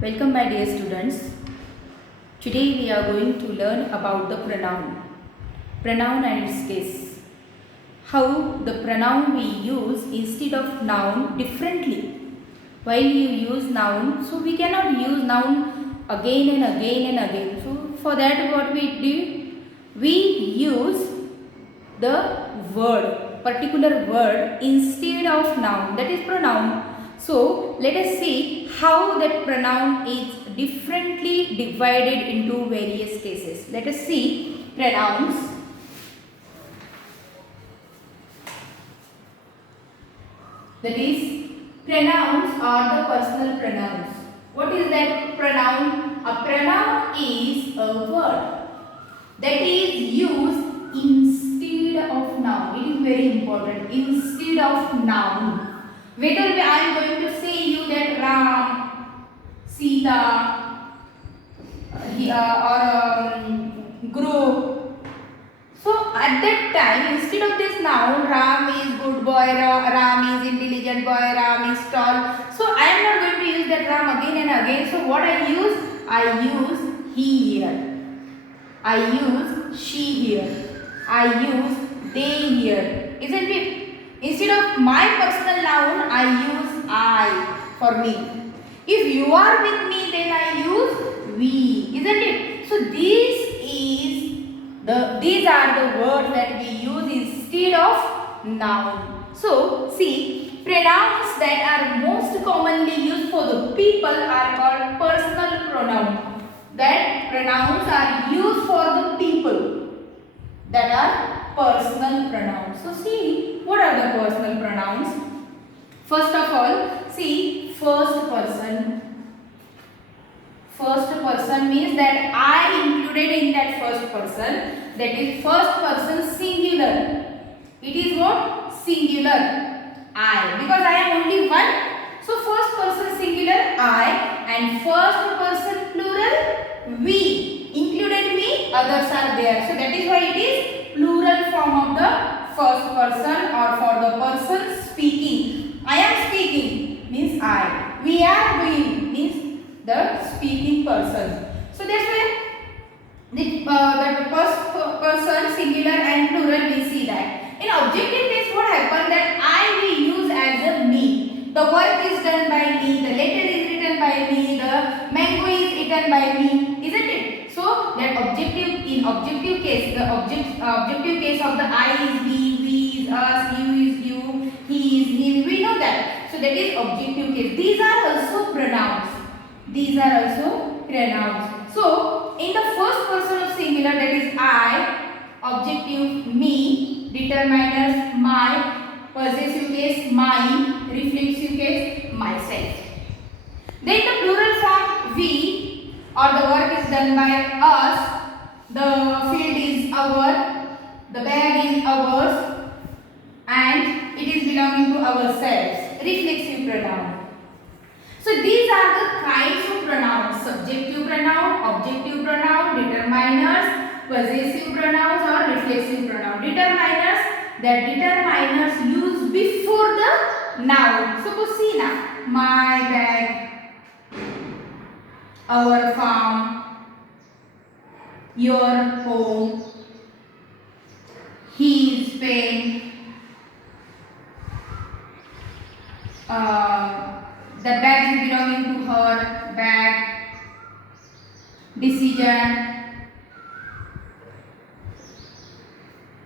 Welcome my dear students. Today we are going to learn about the pronoun and its case. How the pronoun we use instead of noun differently. While you use noun, so we cannot use noun again and again and again. So for that what we do? We use the particular word instead of noun, that is pronoun. So let us see how that pronoun is differently divided into various cases. Let us see pronouns. That is, pronouns are the personal pronouns. What is that pronoun? A pronoun is a word that is used instead of noun. It is very important. Instead of noun. Whether I am going to say you that Ram, Sita, or grow. So at that time, instead of this noun, Ram is good boy, Ram is intelligent boy, Ram is tall. So I am not going to use that Ram again and again. So what I use? I use he here. I use she here. I use they here. Isn't it? Instead of my personal noun, I use I for me. If you are with me, then I use we. Isn't it? So these are the words that we use instead of noun. So see, pronouns that are most commonly used for the people are called personal pronoun. That pronouns are used for the people that are personal pronouns. So see, what are the personal pronouns? First of all, see, first person. First person means that I included in that first person. That is first person singular. It is what? Singular. I. Because I am only one. So first person singular I and first person plural we. Included me, others are there. So that is why it is plural form of the first person or for the person speaking. I am speaking means I. We are doing means the speaking person. So that's why the first person singular and plural we see that. In objective case what happened that I we use as a me. The work is done by me, the letter is written by me, the mango is eaten by me, isn't it? So that objective in objective case, the objective case of the I is me, we is us, you is you, he is him. We know that. So that is objective case. These are also pronouns. These are also pronouns. So in the first person of singular, that is I, objective me, determiners my, possessive case mine, reflexive case myself. Then the plural form we, or the work is done by us, the field is our, the bag is ours, and it is belonging to ourselves. Reflexive pronoun. So these are the kinds of pronouns: subjective pronoun, objective pronoun, determiners, possessive pronouns or reflexive pronoun. Determiners, that determiners used before the noun. Suppose see now, my bag, our farm, your home, his pen, the bag is belonging to her, bag, decision.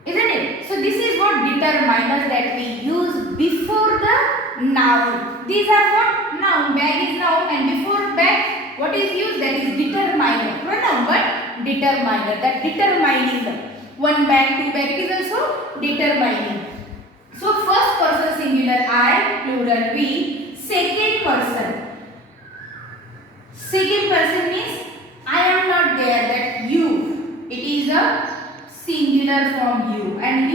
Isn't it? So this is what determiners that we use before the noun. These are what? Noun. Bag is noun and before bag what is used? That is determiner. Pronoun but determiner. That determining the one bag, two bag is also determining. So first person singular I, plural we. Second person. Second person means I am not there, that you. It is a singular form you. And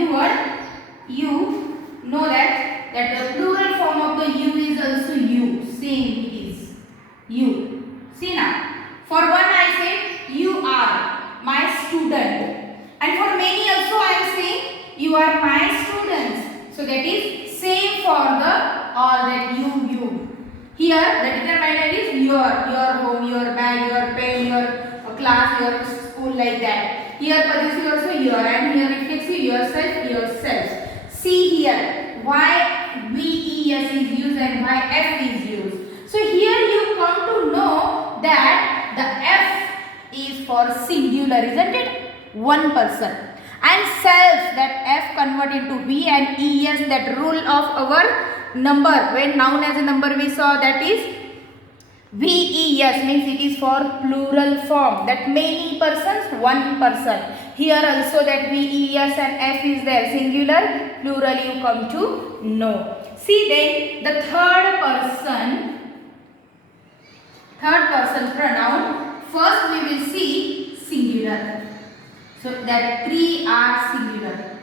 you know that the plural form of the you is also you. Same it is. You. See now. For one I say you are my student. And for many also I am saying you are my students. So that is same for the all that you. Here the determiner is your home. phone, your bag, your pen, your class, your school, like that. Here possessive also your, and here reflexive yourself, yourselves. See here why VES is used and why F is used. So here you come to know that the F is for singular, isn't it? One person. And self, that F convert into V, and ES, that rule of our number. When noun as a number we saw, that is VES, means it is for plural form, that many persons, one person. Here also that VES and F is there, singular, plural, you come to know. See then the third person pronoun. First we will see singular. So that three are singular.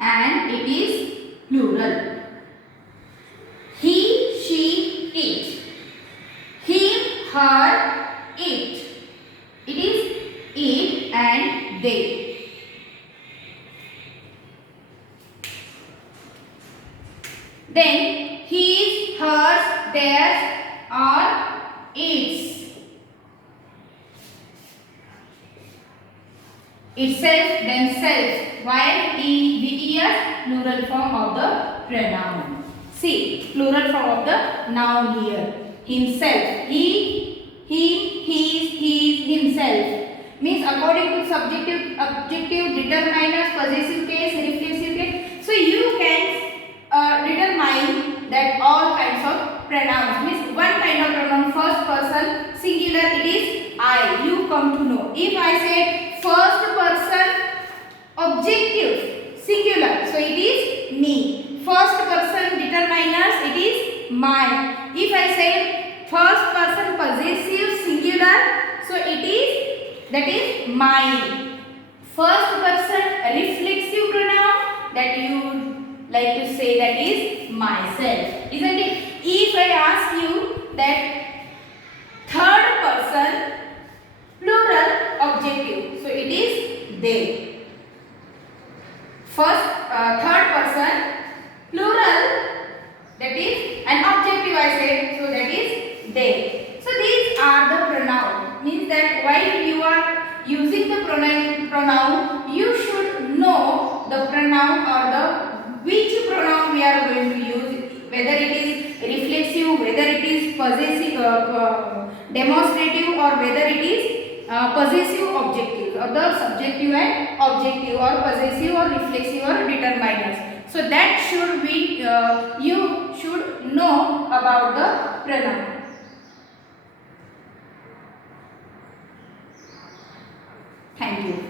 And it is plural. He, she, it. Him, her, it. It is it and they. Then his, hers, theirs or its. Itself, themselves, while VES, plural form of the pronoun. See, plural form of the noun here. Himself, he, him, his, himself. Means according to subjective, objective, determiners, possessive case, reflexive case. So you can determine that all kinds of pronouns. Means one kind of pronoun, first person, singular, it is I. You come to know. If I say first person objective, singular, so it is me. First person determiners, it is my. If I say first person possessive, singular, so it is, that is my. First person reflexive pronoun, that you like to say, that is myself, isn't it? If I ask you that third person plural objective, so it is they. First, third person plural, that is an objective I say, so that is they. So these are the pronoun. Means that while you are using the pronoun, you should know the pronoun or the which pronoun we are going to use, whether it is reflexive, whether it is possessive, demonstrative, or whether it is possessive objective, or the subjective and objective, or possessive or reflexive or determiners. So that should be, you should know about the pronoun. Thank you.